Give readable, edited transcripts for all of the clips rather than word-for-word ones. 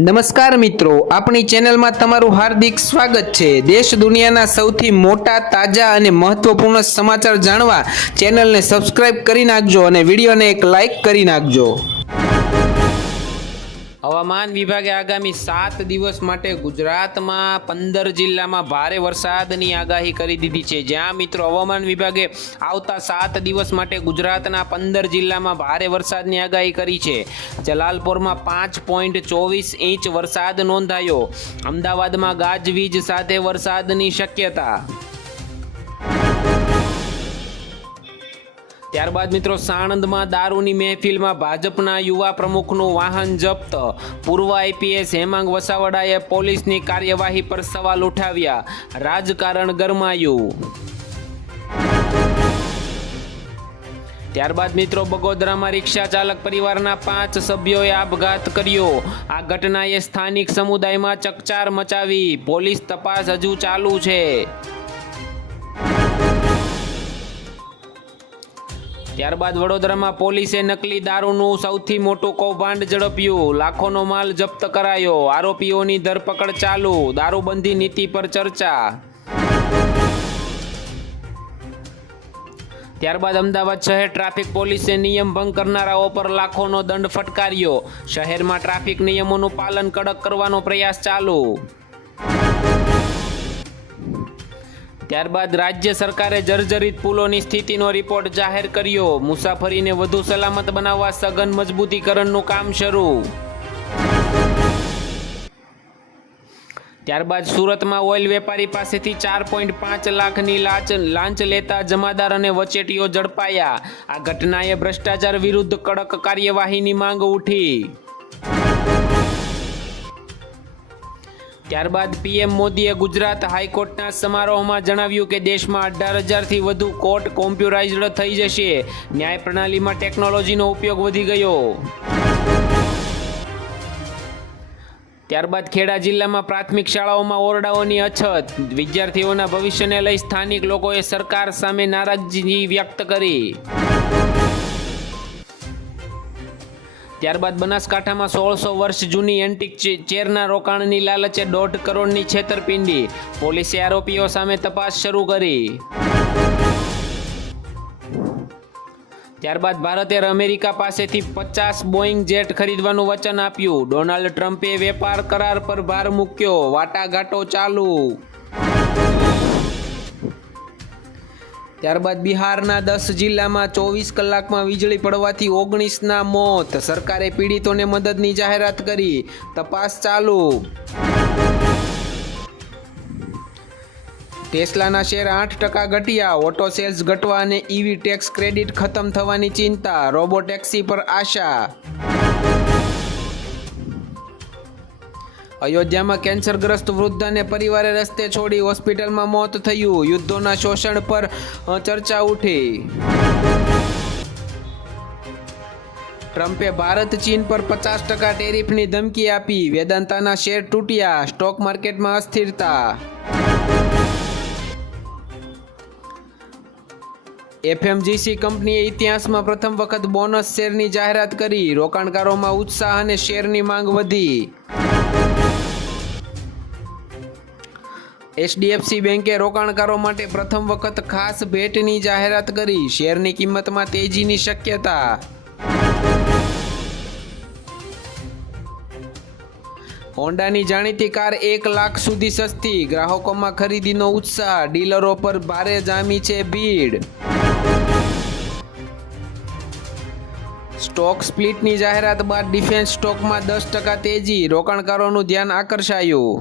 નમસ્કાર મિત્રો, આપણી ચેનલમાં તમારું હાર્દિક સ્વાગત છે। દેશ દુનિયાના સૌથી મોટા, તાજા અને મહત્વપૂર્ણ સમાચાર જાણવા ચેનલને સબસ્ક્રાઇબ કરી નાખજો અને વિડીયોને એક લાઇક કરી નાખજો। હવામાન વિભાગે આગામી 7 દિવસ માટે ગુજરાતમાં 15 જિલ્લામાં ભારે વરસાદની આગાહી કરી દીધી છે। જ્યાં મિત્રો હવામાન વિભાગે આવતા 7 દિવસ માટે ગુજરાતના 15 જિલ્લામાં ભારે વરસાદની આગાહી કરી છે। જલાલપોરમાં 5.24 ઇંચ વરસાદ નોંધાયો। અમદાવાદમાં ગાજવીજ સાથે વરસાદની શક્યતા। ત્યારબાદ મિત્રો સાણંદમાં દારૂની મહેફિલમાં ભાજપના યુવા પ્રમુખનું વાહન જપ્ત। પૂર્વ આઈપીએસ હેમાંગ વસાવડાએ પોલીસની કાર્યવાહી પર સવાલ ઉઠાવ્યા। રાજકારણ ગરમાયું। ત્યારબાદ મિત્રો બગોદરામાં રિક્ષા ચાલક પરિવારના 5 સભ્યોએ આપઘાત કર્યો। આ ઘટનાએ સ્થાનિક સમુદાયમાં ચકચાર મચાવી। પોલીસ તપાસ હજુ ચાલુ છે। ત્યારબાદ વડોદરામાં પોલીસે નકલી દારૂનું સૌથી મોટું કૌભાંડ ઝડપ્યું। લાખોનો માલ જપ્ત કરાયો। આરોપીઓની ધરપકડ ચાલુ। દારૂબંધી નીતિ પર ચર્ચા। ત્યારબાદ અમદાવાદ શહેર ટ્રાફિક પોલીસે નિયમ ભંગ કરનારાઓ પર લાખોનો દંડ ફટકાર્યો। શહેરમાં ટ્રાફિક નિયમોનું પાલન કડક કરવાનો પ્રયાસ ચાલુ। ત્યારબાદ રાજ્ય સરકારે જર્જરિત પુલોની સ્થિતિનો રિપોર્ટ જાહેર કર્યો। મુસાફરીને વધુ સલામત બનાવવા સઘન મજબૂતીકરણનું કામ શરૂ। ત્યારબાદ સુરતમાં ઓઇલ વેપારી પાસેથી 4.5 લાખની લાંચ લેતા જમાદાર અને વચેટીઓ ઝડપાયા। આ ઘટનાએ ભ્રષ્ટાચાર વિરુદ્ધ કડક કાર્યવાહીની માંગ ઉઠી। ત્યારબાદ પીએમ મોદીએ ગુજરાત હાઈકોર્ટના સમારોહમાં જણાવ્યું કે દેશમાં 18,000થી વધુ કોર્ટ કોમ્પ્યુટરાઇઝ્ડ થઈ જશે। ન્યાય પ્રણાલીમાં ટેકનોલોજીનો ઉપયોગ વધી ગયો। ત્યારબાદ ખેડા જિલ્લામાં પ્રાથમિક શાળાઓમાં ઓરડાઓની અછત। વિદ્યાર્થીઓના ભવિષ્યને લઈ સ્થાનિક લોકોએ સરકાર સામે નારાજગી વ્યક્ત કરી। ત્યારબાદ બનાસકાંઠામાં 1600 વર્ષ જૂની એન્ટિક ચેરના રોકાણની લાલચે 1.5 કરોડની છેતરપિંડી। પોલીસે આરોપીઓ સામે તપાસ શરૂ કરી। ત્યારબાદ ભારતે અમેરિકા પાસેથી 50 બોઈંગ જેટ ખરીદવાનું વચન આપ્યું। ડોનાલ્ડ ટ્રમ્પે વેપાર કરાર પર ભાર મૂક્યો। વાટાઘાટો ચાલુ। ત્યારબાદ બિહારના 10 જિલ્લામાં 24 કલાકમાં વીજળી પડવાથી 19ના મોત। સરકારે પીડિતોને મદદની જાહેરાત કરી। તપાસ ચાલુ। ટેસ્લાના શેર 8% ઘટ્યા। ઓટો સેલ્સ ઘટવા અને ઈવી ટેક્સ ક્રેડિટ ખતમ થવાની ચિંતા। રોબોટેક્સી પર આશા। અયોધ્યામાં કેન્સરગ્રસ્ત વૃદ્ધ અને પરિવારે રસ્તે છોડી હોસ્પિટલમાં મોત થયું। યુદ્ધોના શોષણ પર ચર્ચા ઉઠી। ટ્રમ્પે ભારત ચીન પર 50% ટેરિફની ધમકી આપી। વેદાંતાના શેર તૂટ્યા। સ્ટોક માર્કેટમાં અસ્થિરતા। એફએમજીસી કંપનીએ ઇતિહાસમાં પ્રથમ વખત બોનસ શેરની જાહેરાત કરી। રોકાણકારોમાં ઉત્સાહ અને શેરની માંગ વધી। એચડીએફસી બેંકે રોકાણકારો માટે પ્રથમ વખત ખાસ ભેટની જાહેરાત કરી। શેરની કિંમતમાં તેજીની શક્યતા। હોન્ડાની જાણીતી કાર 1 લાખ સુધી સસ્તી। ગ્રાહકોમાં ખરીદીનો ઉત્સાહ। ડીલરો પર ભારે જામી છે ભીડ। સ્ટોક સ્પ્લિટની જાહેરાત બાદ ડિફેન્સ સ્ટોકમાં 10% તેજી। રોકાણકારોનું ધ્યાન આકર્ષાયું।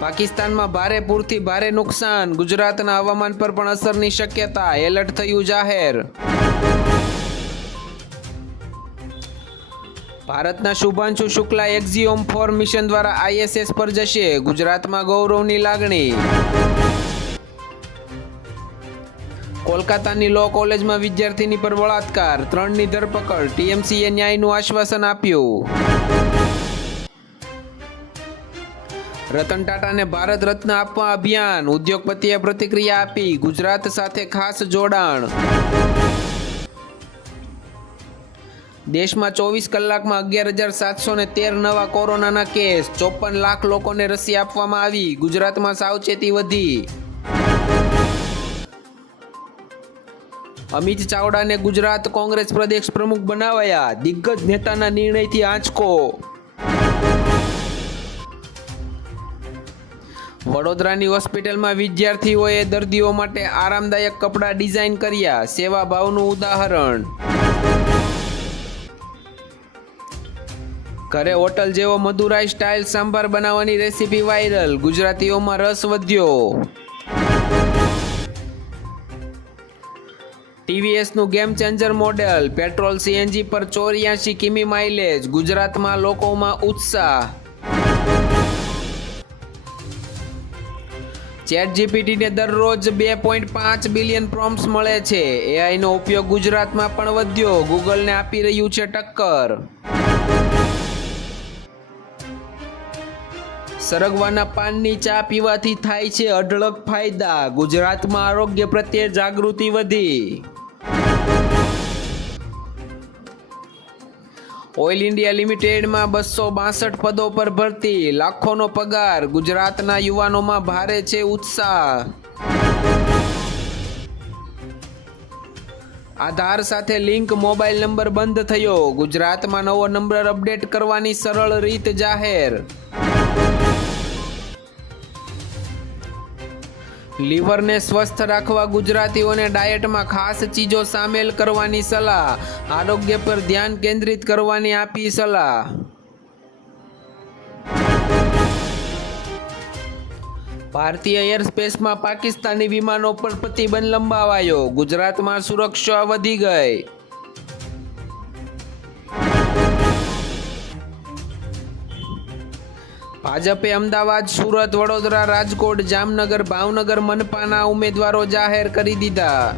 પાકિસ્તાનમાં ભારે પૂરથી ભારે નુકસાન। ગુજરાતના હવામાન પર પણ અસરની શક્યતા। એલર્ટ થયું જાહેર। ભારતના શુભાંશુ શુક્લા એક્ઝિયોમ 4 મિશન દ્વારા આઈએસએસ પર જશે। ગુજરાતમાં ગૌરવની લાગણી। કોલકાતાની લો કોલેજમાં વિદ્યાર્થીની પર બળાત્કાર। 3ની ધરપકડ। ટીએમસીએ ન્યાયનું આશ્વાસન આપ્યું। રતન ટાટાને ભારત રત્ન આપવા અભિયાન। ઉદ્યોગપતિએ પ્રતિક્રિયા આપી। ગુજરાત સાથે ખાસ જોડાણ। દેશમાં 24 કલાકમાં 11,713 નવા કોરોનાના કેસ, 54 લાખ લોકોને રસી આપવામાં આવી. ગુજરાતમાં સાવચેતી વધી. અમિત ચાવડાને ગુજરાત કોંગ્રેસ પ્રદેશ પ્રમુખ બનાવાયા. દિગ્ગજ નેતાના નિર્ણયથી આંચકો. વડોદરાની હોસ્પિટલમાં વિદ્યાર્થીઓએ દર્દીઓ માટે આરામદાયક કપડાં ડિઝાઇન કર્યા. સેવાભાવનું ઉદાહરણ. ઘરે હોટલ જેવો મદુરાઈ સ્ટાઇલ સાંભાર બનાવવાની રેસીપી વાયરલ. ગુજરાતીઓમાં રસ વધ્યો. ટીવીએસનું game changer model, petrol CNG પર 84 કિમી માઇલેજ. ગુજરાતમાં લોકોમાં ઉત્સાહ. ChatGPTને દરરોજ 2.5 બિલિયન પ્રોમ્પ્ટ્સ મળે છે. એઆઈનો ઉપયોગ ગુજરાતમાં પણ વધ્યો. ગૂગલને આપી રહ્યું છે ટક્કર. સરગવાના પાનની ચા પીવાથી થાય છે અઢળક ફાયદા. ગુજરાતમાં આરોગ્ય પ્રત્યે જાગૃતિ વધી. ઓઇલ ઇન્ડિયા લિમિટેડમાં 262 પદો પર ભરતી. લાખોનો પગાર. ગુજરાતના યુવાનોમાં ભારે છે ઉત્સાહ. આધાર સાથે લિંક મોબાઈલ નંબર બંધ થયો. ગુજરાતમાં નવો નંબર અપડેટ કરવાની સરળ રીત જાહેર. લીવરને સ્વસ્થ રાખવા ગુજરાતીઓને ડાયટમાં ખાસ ચીજો સામેલ કરવાની સલાહ. આરોગ્ય પર ધ્યાન કેન્દ્રિત કરવાની આપી સલાહ. ભારતીય એરસ્પેસમાં પાકિસ્તાની વિમાનો પર પ્રતિબંધ લંબાવાયો. ગુજરાતમાં સુરક્ષા વધી ગઈ. ભાજપે અમદાવાદ, સુરત, વડોદરા, રાજકોટ, જામનગર, ભાવનગર મનપાના ઉમેદવારો જાહેર કરી દીધા.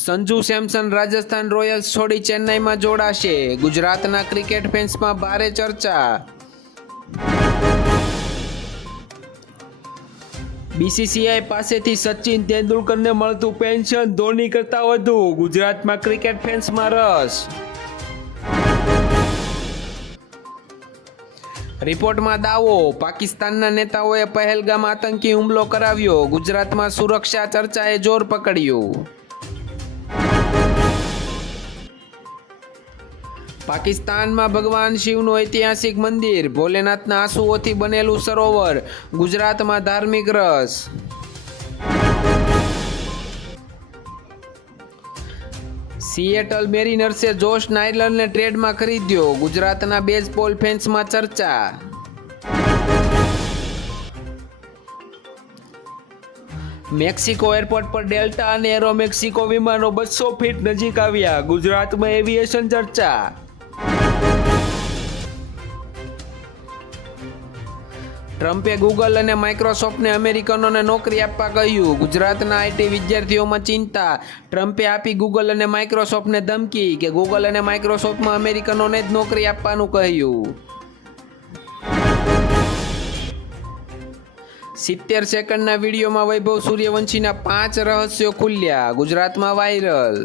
સંજુ સેમસન રાજસ્થાન રોયલ્સ છોડી ચેન્નઈમાં જોડાશે. ગુજરાતના ક્રિકેટ ફેન્સમાં ભારે ચર્ચા. બીસીસીઆઈ પાસેથી સચિન તેંડુલકરને મળતું પેન્શન ધોની કરતા વધુ. ગુજરાતમાં ક્રિકેટ ફેન્સમાં રસ. રિપોર્ટમાં દાવો, પાકિસ્તાનના નેતાઓએ પહેલગામ આતંકી હુમલો કરાવ્યો. ગુજરાતમાં સુરક્ષા ચર્ચાએ જોર પકડ્યું. પાકિસ્તાનમાં ભગવાન શિવનું ઐતિહાસિક મંદિર, ભોલેનાથના આંસુઓથી બનેલું સરોવર. ગુજરાતમાં ધાર્મિક રસ. સિએટલ મેરિનર્સે જોશ નાયલરને ટ્રેડમાં ખરીદ્યો. ગુજરાતના બેઝબોલ ફેન્સમાં ચર્ચા. મેક્સિકો એરપોર્ટ પર ડેલ્ટા અને એરો મેક્સિકો વિમાનો 200 ફીટ નજીક આવ્યા. ગુજરાતમાં એવિએશન ચર્ચા. ટ્રમ્પે ગૂગલ અને માઇક્રોસોફ્ટને અમેરિકનોને નોકરી આપવા કહ્યું. ગુજરાતના આઈટી વિદ્યાર્થીઓમાં ચિંતા. ટ્રમ્પે આપી ગૂગલ અને માઇક્રોસોફ્ટને ધમકી કે ગૂગલ અને માઇક્રોસોફ્ટમાં અમેરિકનોને જ નોકરી આપવાનું કહ્યું. 70 સેકન્ડના વિડીયોમાં વૈભવ સૂર્યવંશીના 5 રહસ્યો ખુલ્યા. ગુજરાતમાં વાયરલ.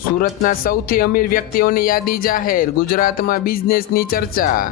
સુરતના સૌથી અમીર વ્યક્તિઓની યાદી જાહેર. ગુજરાતમાં બિઝનેસની ચર્ચા.